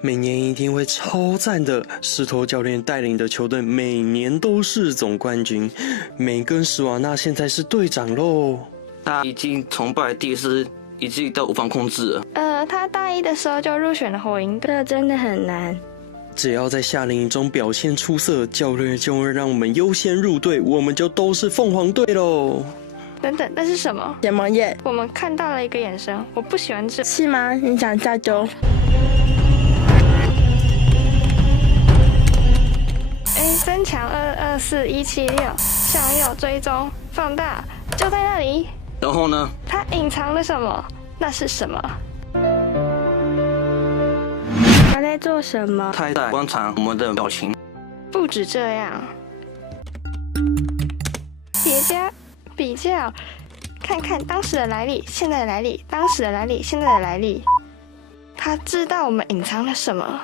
每年一定会超赞的，石头教练带领的球队每年都是总冠军。梅根史瓦纳现在是队长喽，他已经崇拜蒂斯，以至于都无法控制了。他大一的时候就入选了火鹰队，这真的很难。只要在夏令营中表现出色，教练就会让我们优先入队，我们就都是凤凰队喽。等等，那是什么？什么耶？我们看到了一个眼神，我不喜欢这。是吗？你想加州？增强224176，向右追踪，放大，就在那里。然后呢？它隐藏了什么？那是什么？他在做什么？他在观察我们的表情。不止这样，比较，看看当时的来历，现在的来历，当时的来历，现在的来历。他知道我们隐藏了什么。